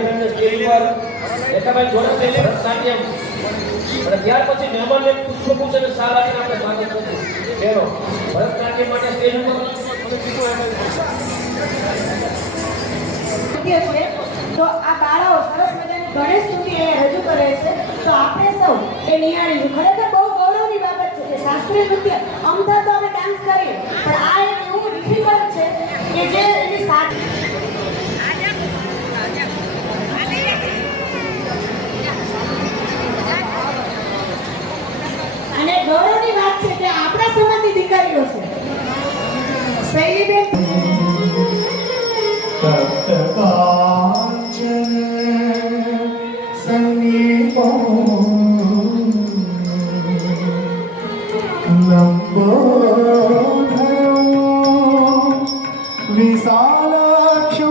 સોનલબેનને stage ત્યાર પછી મહેમાનને ભરતનાટ્યમ માટે સ્ટેજ ઉપર તો આ બાળાઓ સરસ મજાની ગણેશ એ રજૂ કરે છે. તો આપણે સૌ એ નિહાળીશું. ખરેખર બહુ ગૌરવની બાબત છે કે શાસ્ત્રીય નૃત્ય તો આપણે ડાન્સ કરીએ. પણ આ એક એવું ડિફિકલ્ટ છે કે જે એની સાથે અને ગૌરવની વાત છે કે આપણા સમાજની દીકરીઓ છે. શૈલીબેન. બેન સંગીતો વંદે વિશાલાક્ષો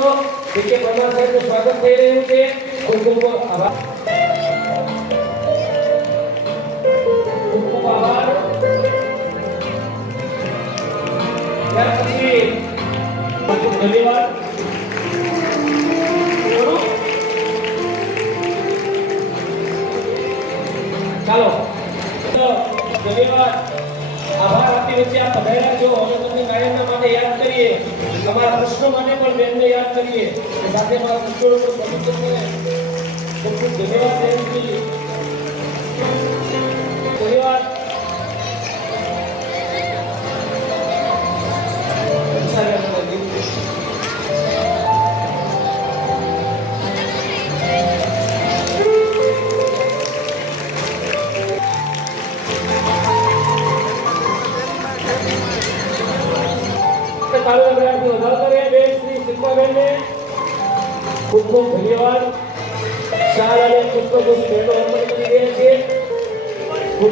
મિત્રો વિકે પરમાર સાહેબનું સ્વાગત થઈ રહ્યું છે ખૂબ ખૂબ આભાર ખૂબ ખૂબ આભાર ત્યાર પછી ખૂબ ખૂબ ધન્યવાદ ખરું? ચાલો તો ધન્યવાદ આભાર આપી વચ્ચે આપ પધાર્યા છો અમે તમને ગાયનના માટે યાદ કરીએ તમારા પ્રશ્નો માટે પણ બેનને યાદ કરીએ. કે સાથે મારા ઉપર પવિત્રને ખૂબ ખૂબ ધન્યવાદ, બેનજી. ધન્યવાદ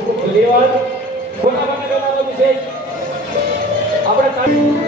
ખૂબ ખૂબ ધન્યવાદ. આપણે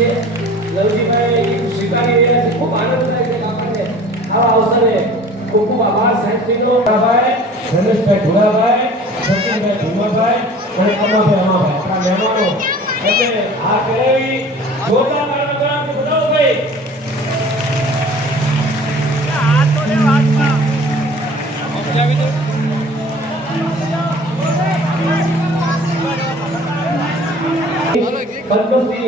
છે. લવજીભાઈ સ્વીકારી રહ્યા છે. ખૂબ આનંદ થાય છે આપણને. આવા અવસરે ખૂબ ખૂબ આભાર સાહેબજીનો ભાઈ રમેશભાઈ ભુરાભાઈ સચિનભાઈ ભીમાભાઈ અને અમાભાઈ અમાભાઈ આ મહેમાનો. એટલે આ કરાવી જોરદાર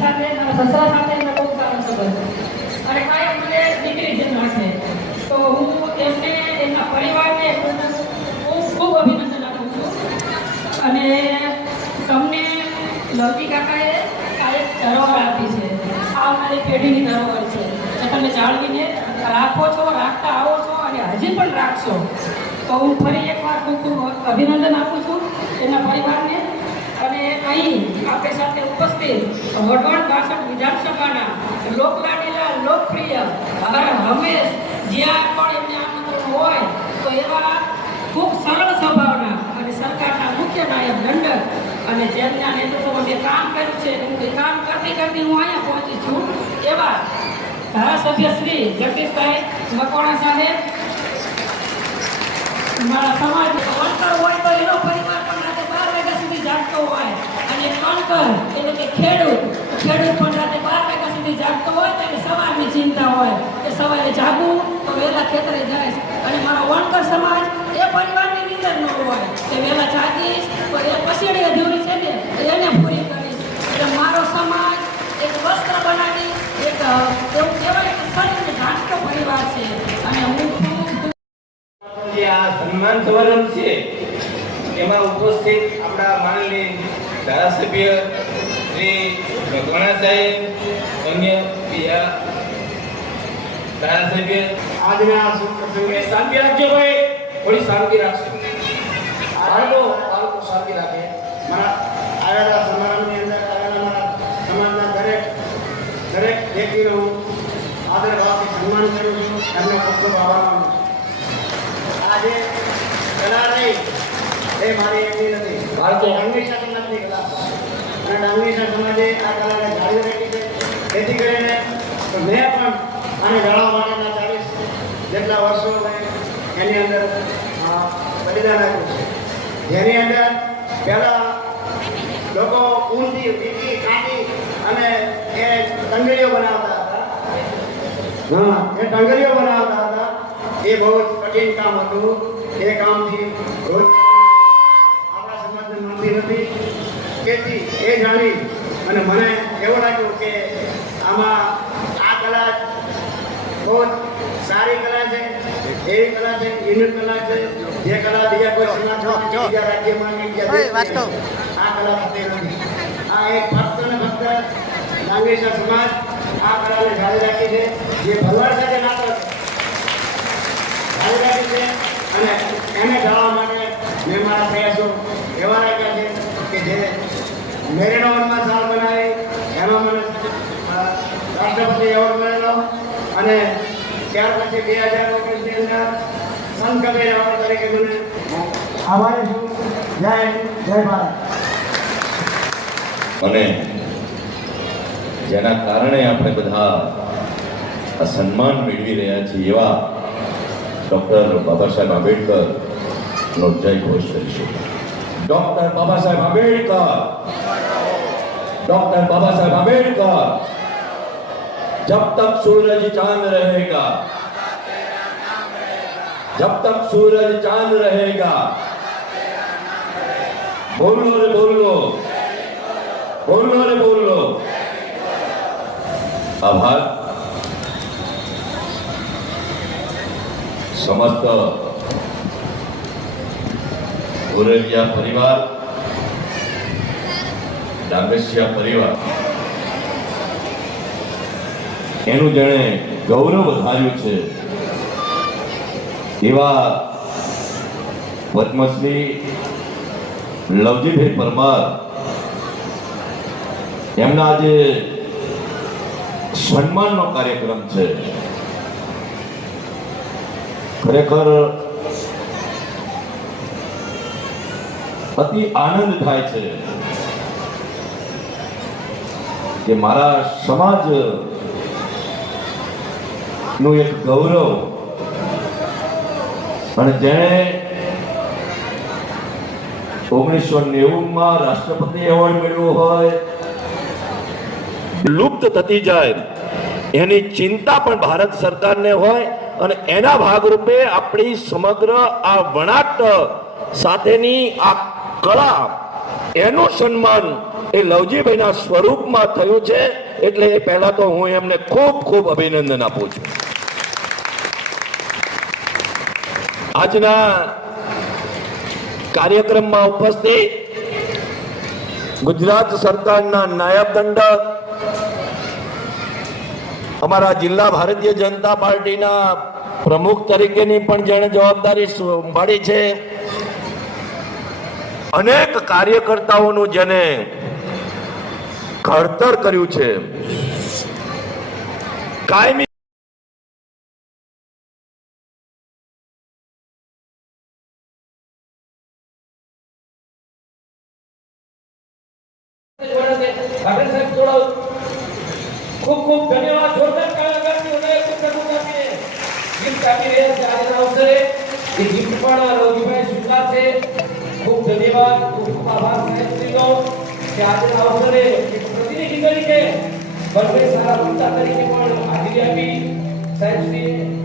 સાથે મારા સસરા સાથે એમને બહુ સારો સંબંધ. અને કાંઈ મને દીકરી જન્મ છે તો હું એમને, એમના પરિવારને હું ખૂબ અભિનંદન આપું છું. અને તમને લવજી કાકાએ આ એક ધરોહર આપી છે. આ અમારી પેઢીની ધરોહર છે. એ તમે જાળવીને રાખો છો, રાખતા આવો છો અને હજી પણ રાખશો. તો હું ફરી એકવાર ખૂબ ખૂબ અભિનંદન આપું છું એમના પરિવારને. ઉપસ્થિત વઢવાણ વિધાનસભાના લોકલાડીલા, લોકપ્રિય હંમેશ જ્યાં પણ એમને હોય, તો એવા ખૂબ સરળ સ્વભાવના અને સરકારના મુખ્ય નાયક દંડક અને જેમના નેતૃત્વમાં મેં કામ કર્યું છે એ કામ કરતી કરતી હું અહીંયા પહોંચી છું, એવા ધારાસભ્ય શ્રી જગદીશભાઈ મકવાણા સાહેબ. મારા સમાજ વણકર હોય તો એનો પરિવાર પણ રાતે બાર વાગ્યા સુધી જાગતો હોય અને એટલે કે ખેડૂત ખેડૂત પણ રાતે બાર વાગ્યા સુધી જાગતો હોય તો એને સવારની ચિંતા હોય કે સવારે જાગવું તો વહેલા ખેતરે જાય અને મારો વણકર સમાજ એ પરિવારની નીંદર ન હોય કે વહેલા જાગીશ તો એ પછીડી અધૂરી છે ને એને પૂરી કરીશ. એટલે મારો સમાજ એક વસ્ત્ર બનાવી, એક એવું કહેવાય કે શરીરને ઢાંકતો પરિવાર છે. અને હું આ સન્માન સમારંભ છે. એમાં ઉપસ્થિત આપણા માનનીય ધારાસભ્ય શ્રી ભગવાણા સાહેબ અન્ય બીજા ધારાસભ્ય આજના આ શુભ પ્રસંગે શાંતિ રાખજો ભાઈ થોડી શાંતિ રાખજો બાળકો બાળકો શાંતિ રાખે મારા આવેલા સમારંભની અંદર આવેલા મારા સમાજના દરેક દરેક વ્યક્તિનો હું આદર ભાવથી સન્માન કરું છું એમનો ખૂબ ખૂબ આભાર માનું છું આ જે કલા રહી એ મારી એકની નથી બાળકો. ડાંગરેચા સમાજની કલા અને ડાંગરેચા સમાજે આ કલાને જાળવી રાખી છે. જેથી કરીને મેં પણ આને જાળવવા માટેના ચાલીસ જેટલા વર્ષો એની અંદર બલિદાન આપ્યું છે. જેની અંદર પહેલા લોકો ઊનથી વીટી અને એ ટંગડીઓ બનાવતા હતા. હા, એ ટંગડીઓ બનાવતા હતા. એ બહુ જ કઠિન કામ હતું. એ કામથી રોજ આપણા સમાજને મળતી નથી. તેથી એ જાણી અને મને એવું લાગ્યું કે આમાં આ કલા બહુ સારી કલા છે એવી કલા છે યુનિક કલા છે જે કલા બીજા કોઈ બીજા રાજ્યમાં કે આ કલા થતી નથી. આ એક ફક્ત અને ફક્ત ડાંગરેચા સમાજ આ કલાને જાળવી રાખી છે જે ભરવાડ સાથે માત્ર જાળવી રાખી છે અને એને જાળવવા માટે મેં મારા પ્રયાસો એવા રાખ્યા છે જે મેરીનો વનમાં સાલ બનાવી, એમાં મને રાષ્ટ્રપતિ એવોર્ડ મળેલો. અને ત્યાર પછી બે હજાર ઓગણીસની અંદર સંત કબીર એવોર્ડ તરીકે મને આભારી છું. જય જય ભારત. અને જેના કારણે આપણે બધા આ સન્માન મેળવી રહ્યા છીએ એવા ડૉક્ટર બાબા સાહેબ આંબેડકરનો જય ઘોષ કરીશું. ડૉક્ટર બાબા સાહેબ આંબેડકર डॉक्टर बाबा साहेब आम्बेडकर जब तक सूरज चांद रहेगा जब तक सूरज चांद रहेगा बोल लो रे बोल लो बोल लो रे बोल लो आभार समस्त ગોરવિયા પરિવાર ડાબેસિયા પરિવાર. એનું જેણે ગૌરવ વધાર્યું છે, એવા પદ્મશ્રી લવજીભાઈ પરમાર, એમના આજે સન્માનનો કાર્યક્રમ છે, ખરેખર અતિ આનંદ થાય છે. કે મારા સમાજનું એક ગૌરવ અને જેણે ઓગણીસો માં રાષ્ટ્રપતિ એવોર્ડ મેળવ્યો હોય, લુપ્ત થતી જાય, એની ચિંતા પણ ભારત સરકારને હોય અને એના ભાગરૂપે આપણી સમગ્ર આ વણાટ સાથેની આ કળા એનું સન્માન એ લવજીભાઈના સ્વરૂપમાં થયું છે, એટલે એ પહેલા તો હું એમને ખૂબ ખૂબ અભિનંદન આપું છું. આજના કાર્યક્રમમાં ઉપસ્થિત ગુજરાત સરકારના નાયબ દંડક, અમારા જિલ્લા ભારતીય જનતા પાર્ટીના પ્રમુખ તરીકેની પણ જેણે જવાબદારી સંભાળી છે. અનેક કાર્યકર્તાઓનું જેને ઘડતર કર્યું છે. કાયમી ખૂબ ખૂબ ધન્યવાદ. ખૂબ આભાર સાહેબશ્રીનો કે આજે અવસરે એક પ્રતિનિધિ તરીકે બળવે સારા વક્તા તરીકે પણ હાજરી આપી સાહેબશ્રીએ